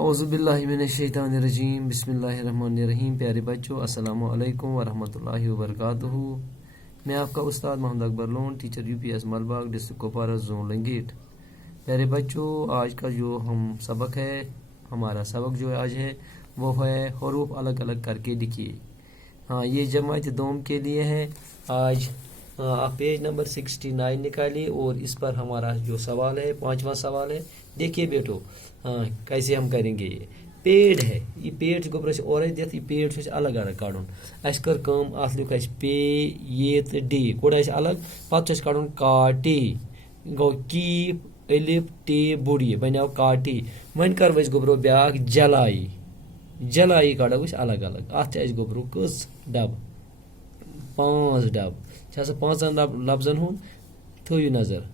औज़ुबिल्लाहि मिनश्शैतानिर्रजीम बिस्मिल्लाहिर्रहमानिर्रहीम। प्यारे बच्चों, अस्सलामु अलैकुम वरहमतुल्लाहि वबरकातुहू। मैं आपका उस्ताद Mohammad Akbar Lone, teacher UPS Malbagh, district Kupwara, zone Langate. प्यारे बच्चों, आज का जो हम सबक है, हमारा सबक जो आज है वो है हरूफ अलग अलग करके लिखिए। हाँ, ये जमात दोम के लिए है। आज आप पेज नंबर 69 निकालिए और इस पर हमारा जो सवाल है, 5वां सवाल है। देखिए बेटो, हाँ कैसे हम करेंगे। ये पेड़ है, ये पेड़ गोबर और दिख, ये पेड़ अलग अलग काड़न। अस कर कम, अत लिख पे ये तो डी कोड अलग, पत् काड़न काटी, गो कीप अलिफ टे बुड़ी बनो काटी। वन कर गोबरो ब्याक जलाई, जलाई कड़ो अलग अलग। अत गोबरो कस डब, 5 डब। 5 लफ्जन हूँ थो नजर,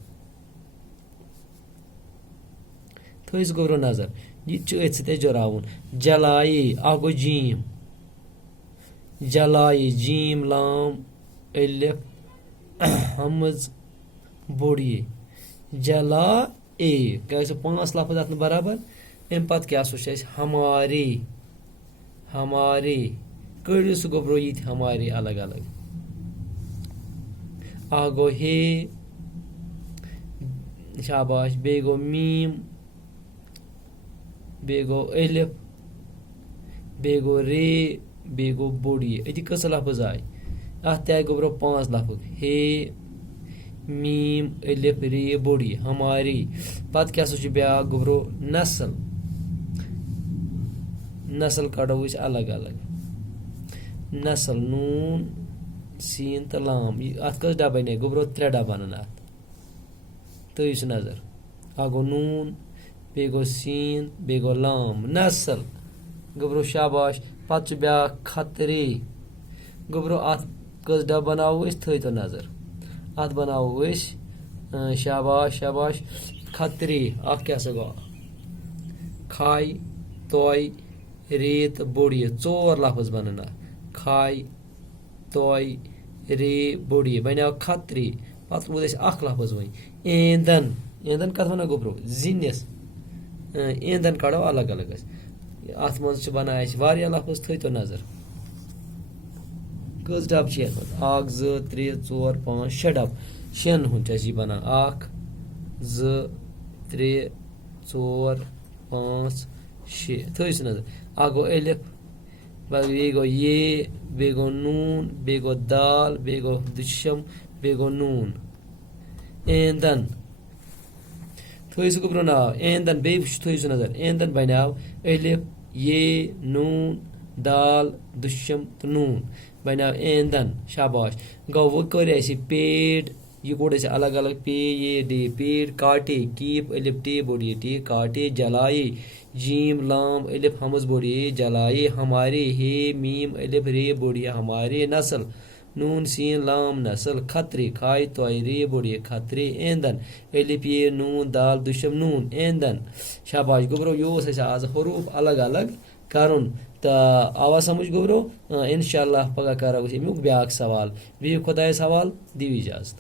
थोस गोबरो नजर। यह सत जुरावन जलाई आगो जीम, जलाई जीम लाम अलिफ हमज बोड़िए जला ए क्या 5 लफ्ज अत बराबर। अम पत क्या हमारे, हमारे कड़ो सह गोबरो ये हमारे अलग अलग। आगो हे, शाबाश। बे गो मीम, बेगो अलिफ, बेगो रे, बेगो बोड़िए। अति कस लफ्ज आय अत गोबरो 5 लफ्ज हे मीम अलिफ रे बोड़िए हमारी। पत क्या ब्या गोबरो नस्ल, नस्ल कड़ो अलग अलग। नस्ल नून सीन तो लाम। अत कस डब बने गोबरो 3 डब बन अत तयस नजर। आगो नून, बेगो सीन, बेगो लाम नस्ल गोबरो शाबाश। पत ब्या खतरे गोबरो अत कस डब बनाओ थो तो नजर। अत बनाओ शाबाश शाबाश खतरे। अ क्या गो खाई तोय रेत बोड़िए 4 लफ्ज बन खाई तोय रे बोड़िए बनो खतरे। पत वो अख लफ्ज वन ईंधन, ईंधन कत वन गोबरो जिनिस। ईंधन कड़ो अलग अलग। अत मज बना लफ्ज थो तो नजर। कस डब 1 2 3 4 5 6 डब। 6 हूँ बना 1 2 3 4 5 6 थोस नजर। आगो अलिफ, बेगो ये, बेगो नून, बेगो दाल, बेगो दुशम, बेगो नून। ईंधन थोस गोबरो नाव ईंधन बे थोस नजर। ईंधन बनाव अलिफ ये नून दाल दुशम तो नून बनाव ईंधन। शाबाश। गो वो कर पेड़, ये कोड अलग अलग पे ये डे पेड़ काटे कीप अलिफ टे बोड़िए टे काटे जलाए जीम लाम अलिफ हमज बोड़िए जलाए हमारे हे मीम अलिफ रे बोड़िए हमारे नस्ल नून सीन लाम नस्ल खतरे खाई तोय रे बोड़िए खतरे ईंधन अलिफ ये नून दाल दुशम नून ईंधन। शाबाश गोबरो यो आज हरूफ अलग अलग करुन तो आवा समझ गोबरो। इंशाअल्लाह पगह करो अमुक ब्याक सवाल। बिहु खुदायस हवाल, दिव इजाजत।